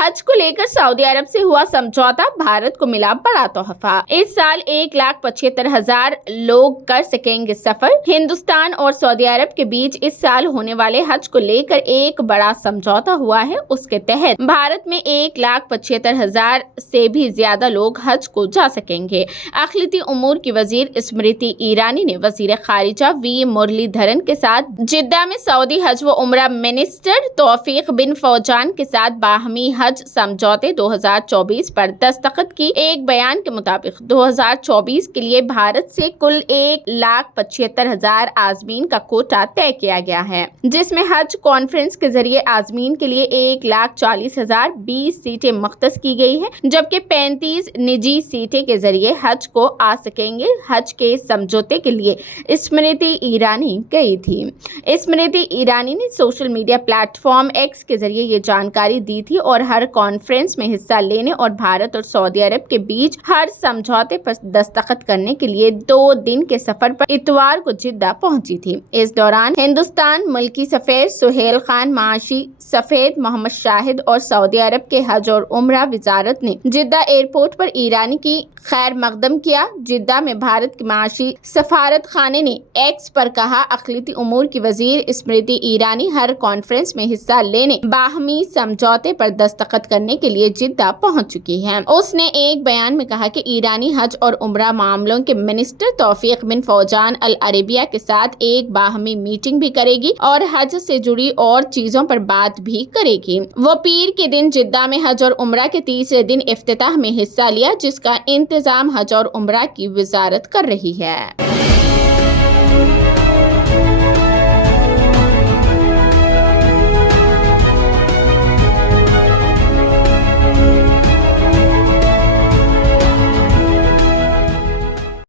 हज को लेकर सऊदी अरब से हुआ समझौता, भारत को मिला बड़ा तोहफा। इस साल 1,75,000 लोग कर सकेंगे सफर। हिंदुस्तान और सऊदी अरब के बीच इस साल होने वाले हज को लेकर एक बड़ा समझौता हुआ है। उसके तहत भारत में 1,75,000 से भी ज्यादा लोग हज को जा सकेंगे। अखिलती उमूर की वजीर स्मृति ईरानी ने वजीर खारिजा वी मुरलीधरन के साथ जिद्दा में सऊदी हज व उमरा मिनिस्टर तौफीक बिन फौजान के साथ बाहमी हज समझौते 2024 पर दस्तखत की। एक बयान के मुताबिक 2024 के लिए भारत से कुल 1,75,000 आजमीन का कोटा तय किया गया है, जिसमें हज कॉन्फ्रेंस के जरिए आजमीन के लिए 1,40,020 सीटें मख्तस की गई है, जबकि 35 निजी सीटें के जरिए हज को आ सकेंगे। हज के समझौते के लिए स्मृति ईरानी गई थी। स्मृति ईरानी ने सोशल मीडिया प्लेटफॉर्म एक्स के जरिए ये जानकारी दी थी और हर कॉन्फ्रेंस में हिस्सा लेने और भारत और सऊदी अरब के बीच हर समझौते पर दस्तखत करने के लिए 2 दिन के सफर पर इतवार को जिद्दा पहुंची थी। इस दौरान हिंदुस्तान मुल्की सफेर सुहेल खान, माशी सफेद मोहम्मद शाहिद और सऊदी अरब के हज और उमरा वजारत ने जिद्दा एयरपोर्ट पर ईरानी की खैर मकदम किया। जिद्दा में भारत के माशी सफारत खाने ने एक्स पर कहा, अखिलती उमूर की वजीर स्मृति ईरानी हर कॉन्फ्रेंस में हिस्सा लेने बाहमी समझौते पर दस्तखत करने के लिए जिद्दा पहुंच चुकी है। उसने एक बयान में कहा कि ईरानी हज और उमरा मामलों के मिनिस्टर तौफीक बिन फौजान अल अरेबिया के साथ एक बाहमी मीटिंग भी करेगी और हज से जुड़ी और चीजों पर बात भी करेगी। वो पीर के दिन जिद्दा में हज और उमरा के तीसरे दिन इफ्तिताह में हिस्सा लिया, जिसका इंतजाम हज और उमरा की वजारत कर रही है।